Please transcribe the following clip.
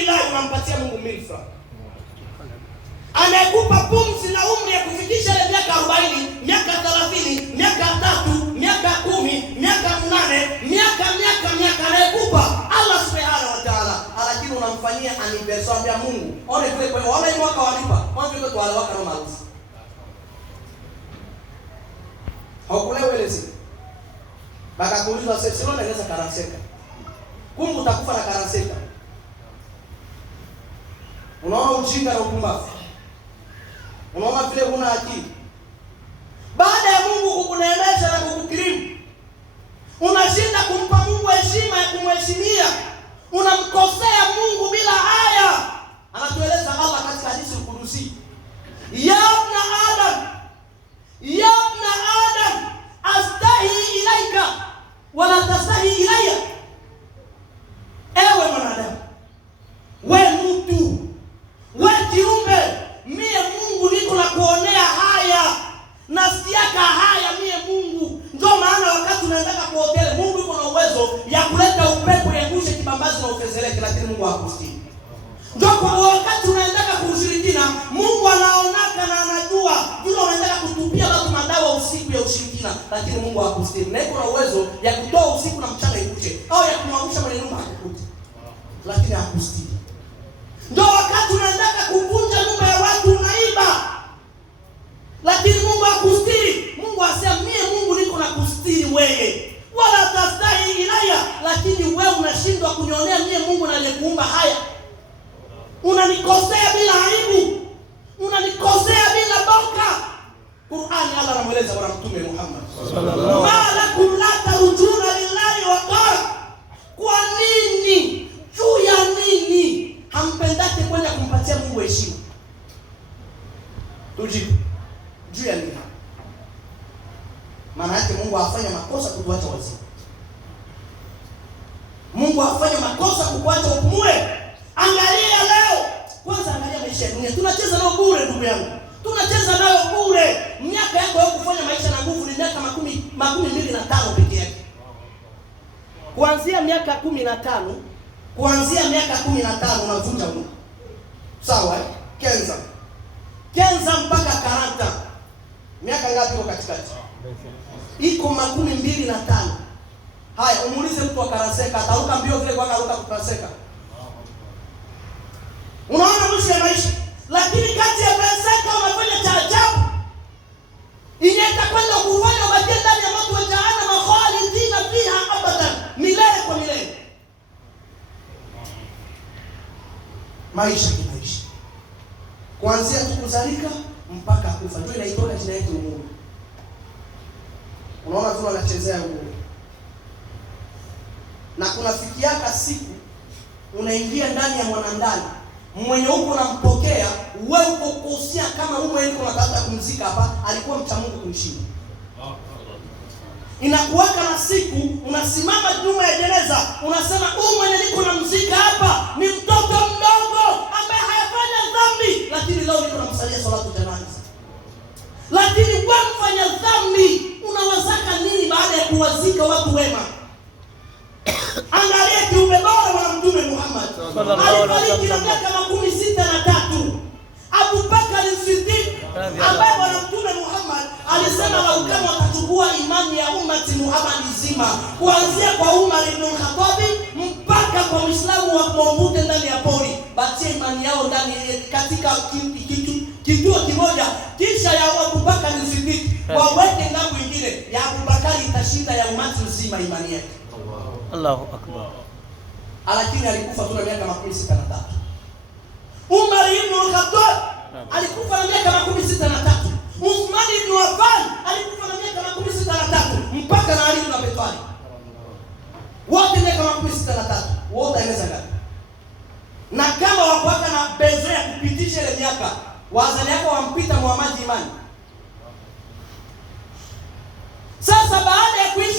lillahi, unampatia Mungu milfa. Anayekupa pumzi na umri ya kufikisha ile miaka 40, miaka 30, miaka 3, miaka 10, miaka 8, miaka anayekupa Allah subhanahu wa ta'ala, lakini unamfanyia anniversary ya Mungu. Ona kule kwa ona mwaka walipa. Mwanzo ndio wale waka na harusi. Haukulewa ile siku. Baka kuuliza sasa leo naweza karaseka. Kumbe utakufa na karaseka. Unaona ujinga na upumbavu. Unaona vile huna akili. Baada ya Mungu kukuneemesha na kukukirimu, unashinda kumpa Mungu heshima ya kumheshimia. Unamkosea Mungu bila haya. Anatueleza Allah katika hadithi al-Qudusi. Ya ibn Adam, ya ibn Adam, astahi ilaika wala tastahi ilayya. Ewe mwanadamu, we mtu, we kiumbe, mie Mungu niko na kuonea haya. Nasikiaka haya mie Mungu. Ndio maana wakati unaenda kwa hoteli, Mungu yuko na uwezo ya kuleta upepo yangushe kibambazi na ufezeleke, lakini Mungu hakusikii. Ndio kwa wakati unaenda kuushirikina, Mungu anaonaka na anajua yule unaenda kutupia watu madawa usiku ya ushirikina, lakini Mungu hakusikii. Na yuko na uwezo ya kutoa usiku na mchana ikuche, au ya kumwangusha mwenye nyumba akukute, lakini hakusikii. Ndio wakati unaenda kuvunja nyumba ya watu unaiba, lakini Mungu hakustiri. Mungu asema mie Mungu niko na kustiri wewe. Wala tastahi ilayya, lakini wewe unashindwa kunionea mie Mungu na nilikuumba haya. Unanikosea bila aibu. Unanikosea bila boka. Qur'ani Allah anamueleza bwana Mtume Muhammad sallallahu alaihi wasallam, lakum la tarjuna lillahi wa qala. Kwa nini? Juu ya nini hampendake kwenda kumpatia Mungu heshima? Tujibu. Juu ya nini? Maana yake Mungu afanya makosa kukuacha wazima. Mungu afanya makosa kukuacha upumue. Angalia leo. Kwanza angalia maisha ya dunia. Tunacheza nao bure ndugu yangu. Tunacheza nayo bure. Miaka yako ya kufanya maisha na nguvu ni miaka 25 pekee yake. Kuanzia miaka 15, kuanzia miaka 15 unavunja Mungu. Sawa eh? Kenza mpaka 40. Miaka ngapi iko katikati? Iko 25. Haya, umuulize mtu wa Karaseka, ataruka mbio vile kwa karuka kukaraseka. Unaona mwisho ya maisha. Lakini kati ya Karaseka unafanya cha ajabu. Inyeka kwenda kufanya ubakie ndani ya moto wa jahannam khalidina fiha abadan, milele kwa milele. Maisha ni maisha. Kuanzia kuzalika mpaka kufa. Ndio inaitoka jina yetu Mungu. Unaona tu anachezea Mungu. Na kunafikiaka siku unaingia ndani ya mwanandani, mwenye huko unampokea, wewe uko kuhusia kama wewe uko unataka kumzika hapa, alikuwa mcha Mungu kumshinda. Inakuwaka na siku unasimama nyuma ya jeneza, unasema huyu mwenye niko na mzika hapa ni mtoto mdogo ambaye hayafanya dhambi, lakini leo niko namsalia salatu janaza. Lakini wewe mfanya dhambi unawazaka nini baada ya kuwazika watu wema? Angalia kiumbe bora wa Mtume Muhammad alifariki na miaka 63. Abu Bakar as-Siddiq ambaye bwana Mtume Muhammad alisema lau kama watachukua imani ya ummati Muhammad nzima kuanzia kwa Umar ibn Khattab mpaka kwa Muislamu wa Mombute ndani ya pori, basi imani yao ndani katika kituo kimoja, kisha ya Abu Bakar as-Siddiq waweke ngambo nyingine ya Abu Bakar itashinda ya ummati nzima imani yake. Allahu akbar. Lakini alikufa tu na miaka 63. Umar ibn Khattab alikufa na miaka 63. Uthman ibn Affan alikufa na miaka 63 mpaka na Ali ibn Abi Talib. Wote miaka 63. Wote inaweza ngapi? Na kama wakwaka na bezo ya kupitisha ile miaka, wazani yako wampita Muhammad imani. Sasa baada ya kuishi